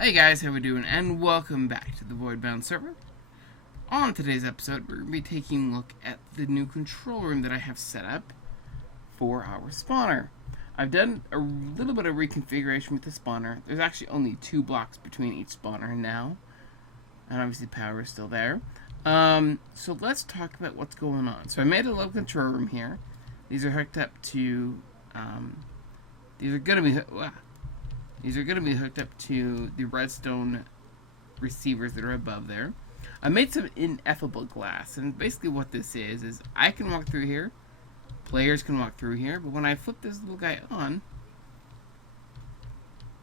Hey guys, how we doing? And welcome back to the Voidbound server. On today's episode, we're going to be taking a look at the new control room that I have set up for our spawner. I've done a little bit of reconfiguration with the spawner. There's actually only 2 blocks between each spawner now. And obviously power is still there. So let's talk about what's going on. So I made a little control room here. These are hooked up to... These are going to be hooked up to the redstone receivers that are above there. I made some ineffable glass, and basically what this is I can walk through here, players can walk through here, but when I flip this little guy on,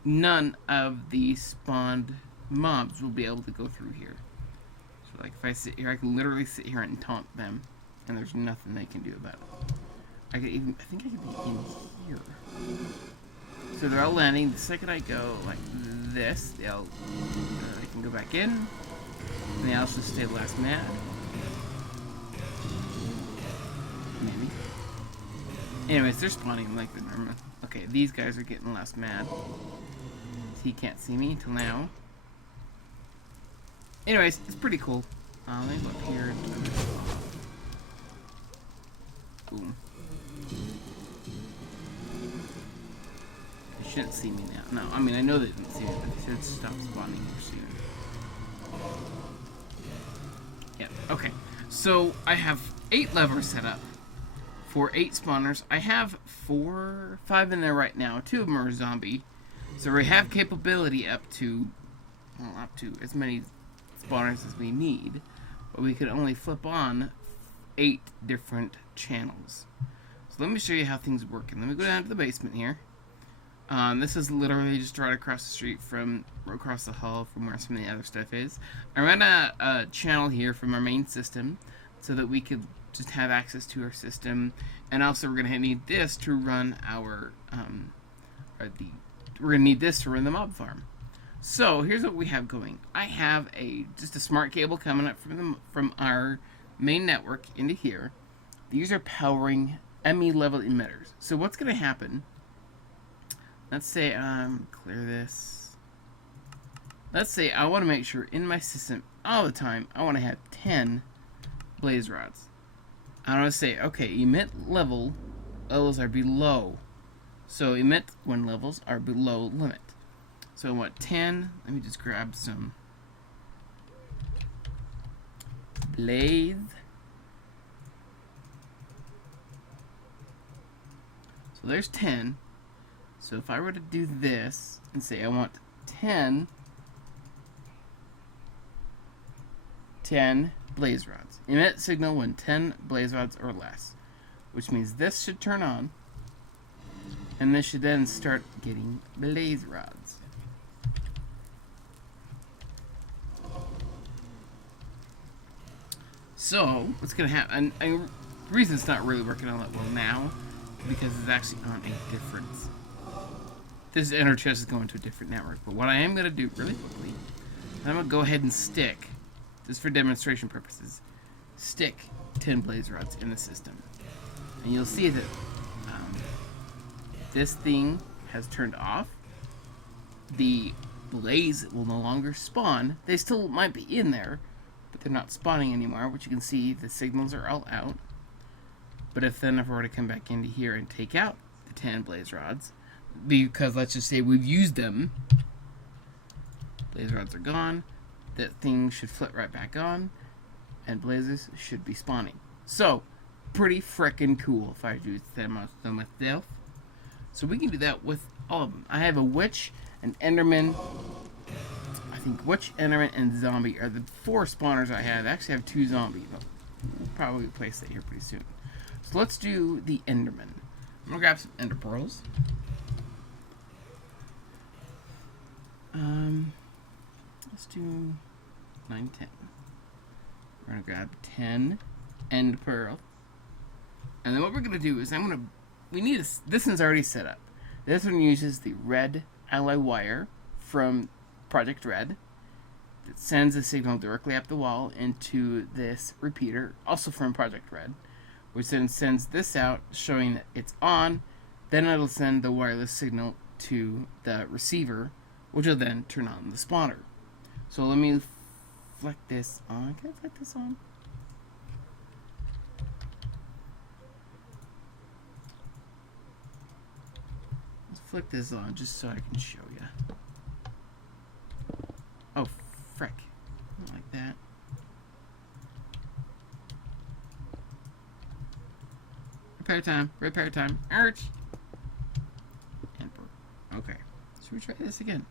none of the spawned mobs will be able to go through here. So like if I sit here, I can literally sit here and taunt them, and there's nothing they can do about it. I think I can be in here. So they're all landing. The second I go like this, they can go back in. And they also stay last man. Maybe. Anyways, they're spawning like the normal. Okay, these guys are getting last mad. He can't see me until now. Anyways, it's pretty cool. Let me go up here. Boom. They shouldn't see me now. No, I mean, I know they didn't see me, but they should stop spawning here soon. Yeah, okay. So, I have 8 levers set up for 8 spawners. I have 5 in there right now. 2 of them are zombie. So we have capability up to as many spawners as we need. But we could only flip on 8 different channels. So let me show you how things work. And let me go down to the basement here. This is literally just right across the street across the hall from where some of the other stuff is. I ran a channel here from our main system so that we could just have access to our system, and also we're gonna need this to run our we're gonna need this to run the mob farm. So here's what we have going. I have just a smart cable coming up from our main network into here. These are powering ME level emitters. So what's gonna happen? Let's say clear this. Let's say I want to make sure in my system all the time I want to have 10 blaze rods. I want to say, okay, emit levels are below. So emit when levels are below limit. So I want 10. Let me just grab some blaze. So there's 10. So if I were to do this and say I want 10 blaze rods. Emit signal when 10 blaze rods or less. Which means this should turn on. And this should then start getting blaze rods. So, what's going to happen? And the reason it's not really working all that well now, because it's actually on a different... This enter chest is going to a different network. But what I am going to do really quickly, I'm going to go ahead and stick, just for demonstration purposes, stick 10 blaze rods in the system. And you'll see that this thing has turned off. The blaze will no longer spawn. They still might be in there, but they're not spawning anymore, which you can see the signals are all out. But if I were to come back into here and take out the 10 blaze rods, because let's just say we've used them, blaze rods are gone, that thing should flip right back on, and blazes should be spawning. So, pretty frickin' cool if I do them myself. So we can do that with all of them. I have a witch, an enderman. I think witch, enderman, and zombie are the 4 spawners I have. I actually have 2 zombies, but we'll probably place that here pretty soon. So let's do the enderman. I'm gonna grab some ender pearls. Let's do 9, 10. We're gonna grab 10 end pearl. And then what we're gonna do is this one's already set up. This one uses the red ally wire from Project Red. It sends a signal directly up the wall into this repeater, also from Project Red, which then sends this out showing that it's on. Then it'll send the wireless signal to the receiver, which will then turn on the spawner. So let me flick this on. Can I flick this on? Let's flick this on just so I can show you. Oh, frick. Not like that. Repair time. Arch. Okay. Should we try this again?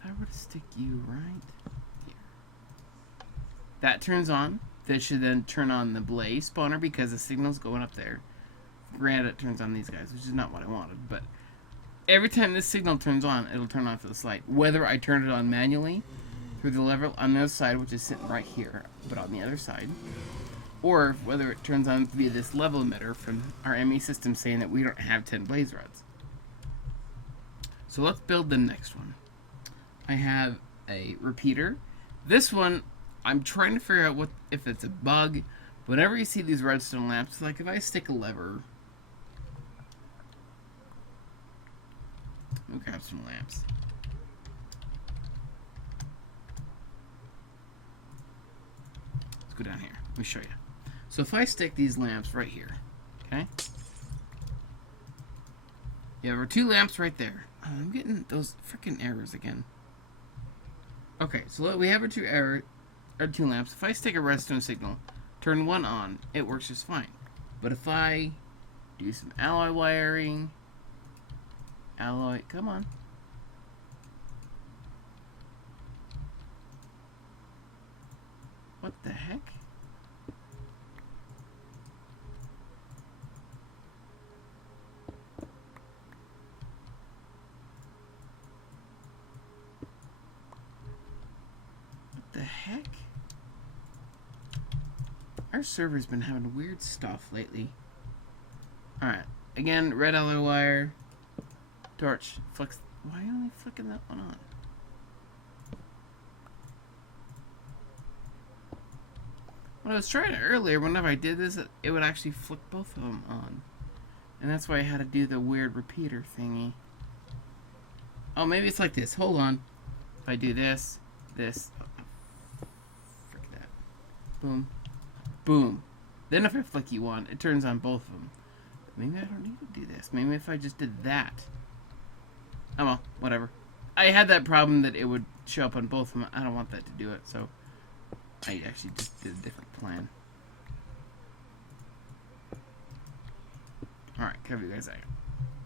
If I were to stick you right here. That turns on. That should then turn on the blaze spawner because the signal's going up there. Granted, it turns on these guys, which is not what I wanted, but every time this signal turns on, it'll turn on for the Slate. Whether I turn it on manually through the lever on the other side, which is sitting right here, but on the other side, or whether it turns on via this level emitter from our ME system saying that we don't have 10 blaze rods. So let's build the next one. I have a repeater. This one, I'm trying to figure out if it's a bug. Whenever you see these redstone lamps, like if I stick a lever, let me grab some lamps. Let's go down here. Let me show you. So if I stick these lamps right here, okay? Yeah, there are 2 lamps right there. Oh, I'm getting those freaking errors again. Okay, so we have our 2 lamps. If I stick a redstone signal, turn one on, it works just fine. But if I do some alloy wiring, come on. What the heck? The heck? Our server's been having weird stuff lately. Alright. Again, red alloy wire. Torch. Flex. Why are you only flicking that one on? When I was trying it earlier, whenever I did this, it would actually flick both of them on. And that's why I had to do the weird repeater thingy. Oh, maybe it's like this. Hold on. If I do this. Frick that. Boom. Boom. Then if I flick you on, it turns on both of them. Maybe I don't need to do this. Maybe if I just did that. Oh well, whatever. I had that problem that it would show up on both of them. I don't want that to do it, so I actually just did a different plan. Alright, cover you guys out.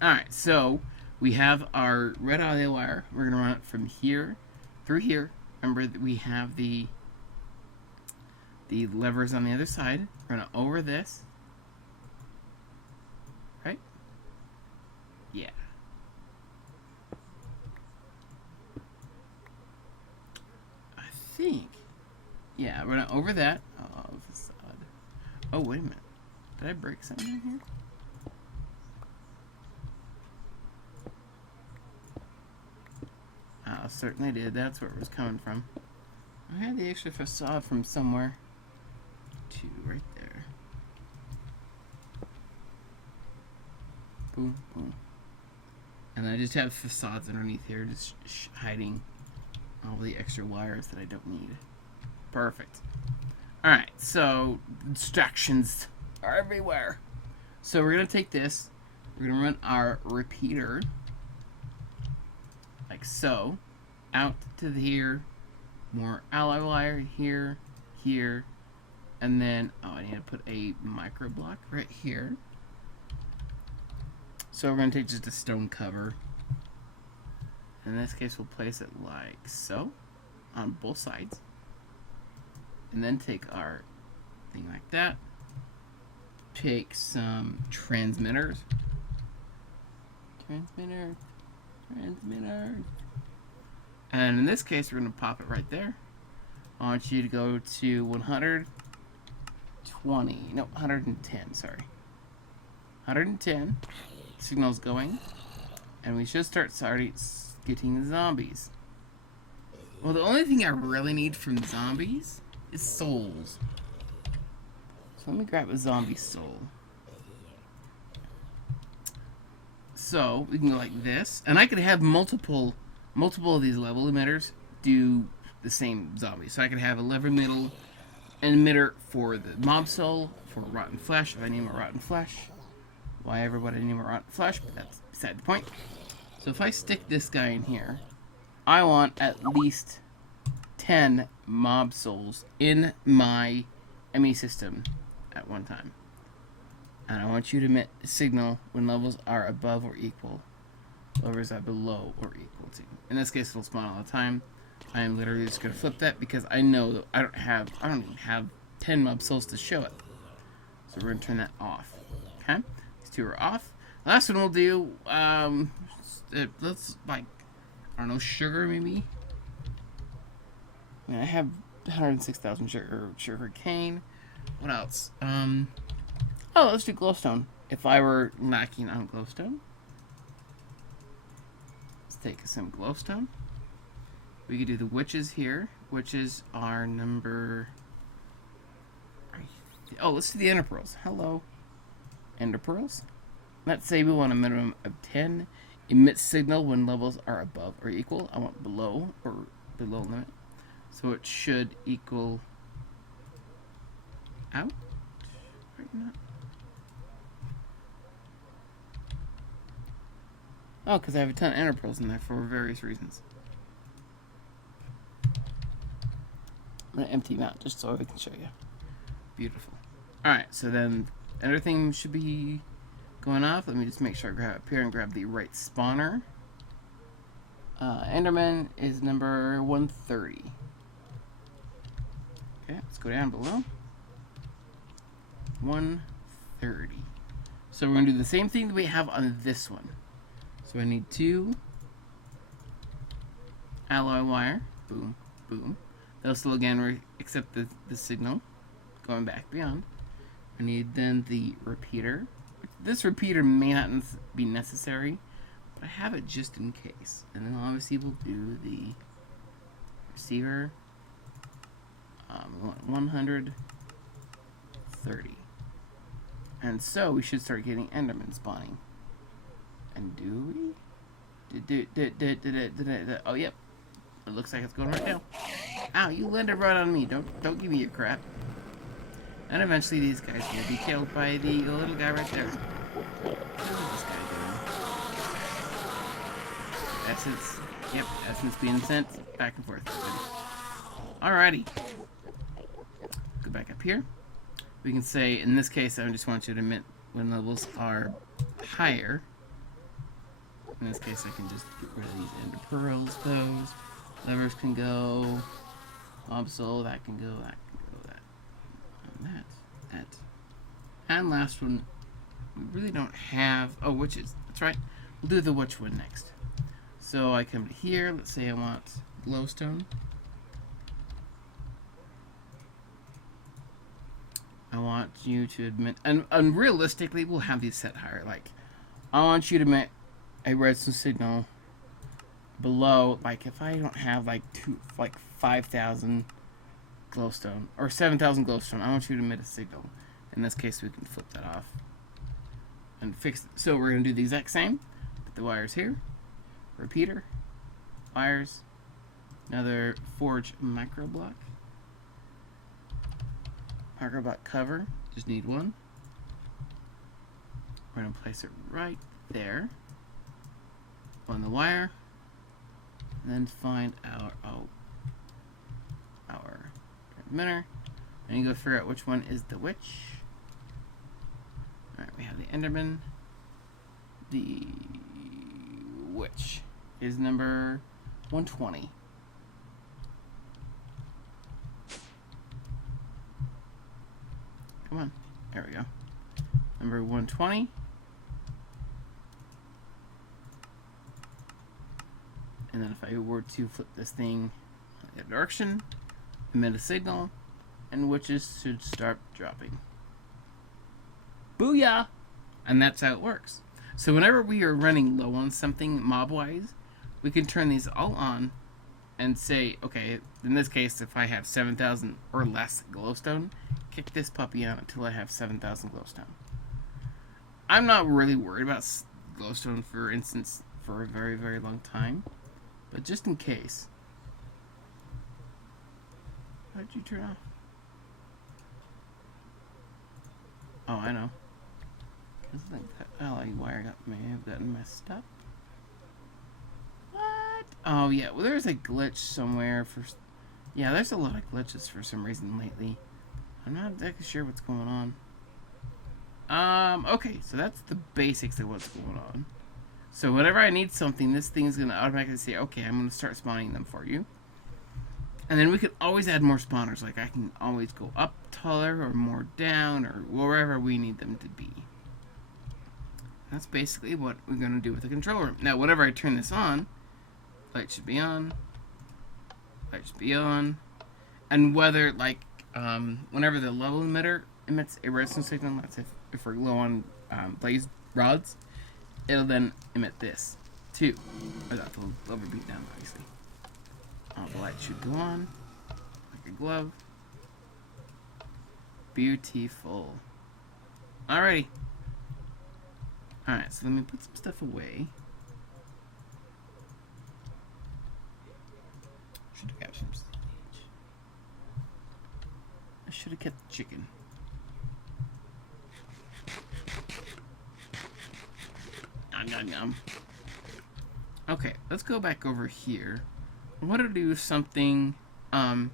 Alright, so we have our red alloy wire. We're going to run it from here through here. Remember that we have the levers on the other side. Run it over this. Right? Yeah. I think. Yeah, run it over that. Oh, facade. Oh, wait a minute. Did I break something in here? I certainly did. That's where it was coming from. I had the extra facade from somewhere. 2 right there. Boom, boom. And I just have facades underneath here, just hiding all the extra wires that I don't need. Perfect. Alright, so distractions are everywhere. So we're going to take this. We're going to run our repeater. Like so. Out to here. More alloy wire here. Here. And then, oh, I need to put a micro block right here. So we're going to take just a stone cover. In this case, we'll place it like so. On both sides. And then take our thing like that. Take some transmitters. Transmitter. And in this case, we're going to pop it right there. I want you to go to 110, sorry. 110. Signal's going. And we should start getting the zombies. Well, the only thing I really need from zombies is souls. So let me grab a zombie soul. So we can go like this, and I could have multiple multiple of these level emitters do the same zombie. So I can have a lever middle emitter for the mob soul, for rotten flesh, if I need more rotten flesh. Why everybody need more rotten flesh, but that's beside the point. So if I stick this guy in here, I want at least 10 mob souls in my ME system at one time. And I want you to emit a signal when levels are above or equal. Levels are below or equal to. In this case, it'll spawn all the time. I am literally just going to flip that because I know that I don't even have 10 mob souls to show it. So we're going to turn that off. Okay? These two are off. The last one we'll do, let's, like, I don't know, sugar maybe? Yeah, I have 106,000 sugar cane. What else? Oh, let's do glowstone. If I were lacking on glowstone, let's take some glowstone. We could do the witches here. Witches are number... Oh, let's do the ender pearls. Hello. Ender pearls. Let's say we want a minimum of 10. Emit signal when levels are above or equal. I want below or below limit. So it should equal out. Right now. Oh, because I have a ton of ender pearls in there for various reasons. I'm going to empty them out just so I can show you. Beautiful. Alright, so then everything should be going off. Let me just make sure I grab up here and grab the right spawner. Enderman is number 130. Okay, let's go down below. 130. So we're going to do the same thing that we have on this one. So I need 2 alloy wire. Boom, boom. They'll still again accept the signal going back beyond. I need then the repeater. This repeater may not be necessary, but I have it just in case. And then obviously we'll do the receiver. We want 130. And so we should start getting Enderman spawning. And do we? Oh, yep. It looks like it's going right now. Ow, you landed right on me. Don't give me your crap. And eventually these guys will be killed by the little guy right there. What is this guy doing? Essence. Yep, essence being sent back and forth. Alrighty. Go back up here. We can say, in this case, I just want you to emit when levels are higher. In this case, I can just get rid of these ender pearls, those. Levers can go. Mob soul, that can go, that can go, that. And that. And last one, we really don't have... Oh, witches. That's right. We'll do the witch one next. So I come to here. Let's say I want glowstone. I want you to admit... And realistically, we'll have these set higher. Like, I want you to emit a redstone signal below, like, if I don't have like 5,000 glowstone or 7,000 glowstone, I want you to emit a signal. In this case, we can flip that off and fix it. So we're gonna do the exact same. Put the wires here, repeater, wires, another forge micro block cover. Just need one. We're gonna place it right there on the wire. And then find our transmitter. And you go figure out which one is the witch. Alright, we have the Enderman. The witch is number 120. Come on. There we go. Number 120. And then if I were to flip this thing in the direction, emit a signal, and witches should start dropping. Booyah! And that's how it works. So whenever we are running low on something mob-wise, we can turn these all on and say, okay, in this case, if I have 7,000 or less glowstone, kick this puppy on until I have 7,000 glowstone. I'm not really worried about glowstone, for instance, for a very, very long time. But just in case. How did you turn off? Oh, I know. Isn't that LA wire may have gotten messed up? What? Oh, yeah. Well, there's a glitch somewhere for... Yeah, there's a lot of glitches for some reason lately. I'm not exactly sure what's going on. Okay, so that's the basics of what's going on. So whenever I need something, this thing is going to automatically say, okay, I'm going to start spawning them for you. And then we can always add more spawners. Like, I can always go up taller or more down or wherever we need them to be. That's basically what we're going to do with the control room. Now, whenever I turn this on, light should be on. Light should be on. And whether, like, whenever the level emitter emits a redstone signal, that's if we're low on blaze rods, it'll then emit this, too. Without the lever beat down, obviously. The light should go on, like a glove. Beautiful. Alrighty. Alright, so let me put some stuff away. Should have kept some stage. I should have kept the chicken. Nom, nom, nom. Okay, let's go back over here. I want to do something, no,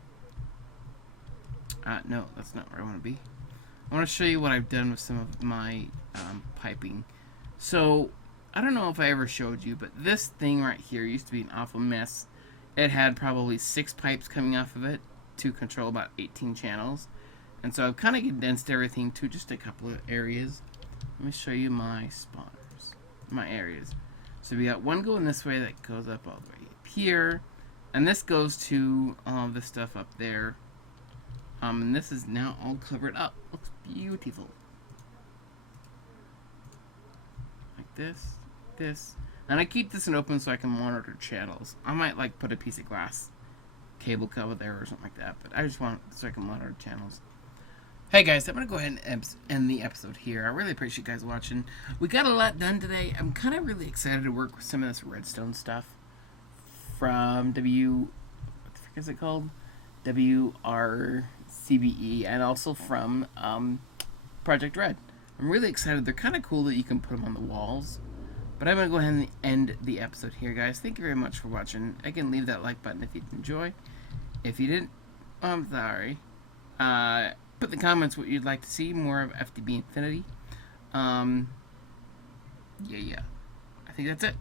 that's not where I want to be. I want to show you what I've done with some of my, piping. So, I don't know if I ever showed you, but this thing right here used to be an awful mess. It had probably 6 pipes coming off of it to control about 18 channels. And so I've kind of condensed everything to just a couple of areas. Let me show you my spawners, my areas. So we got one going this way that goes up all the way up here. And this goes to all of this stuff up there. And this is now all covered up. Looks beautiful. Like this. And I keep this open so I can monitor channels. I might like put a piece of glass cable cover there or something like that. But I just want it so I can monitor channels. Hey guys, I'm going to go ahead and end the episode here. I really appreciate you guys watching. We got a lot done today. I'm kind of really excited to work with some of this redstone stuff. From what the frick is it called? WRCBE, and also from Project Red. I'm really excited. They're kind of cool that you can put them on the walls. But I'm going to go ahead and end the episode here, guys. Thank you very much for watching. Again, leave that like button if you enjoy. If you didn't, I'm sorry. Put in the comments what you'd like to see, more of FTB Infinity. Yeah. I think that's it.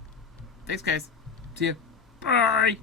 Thanks, guys. See ya. Bye!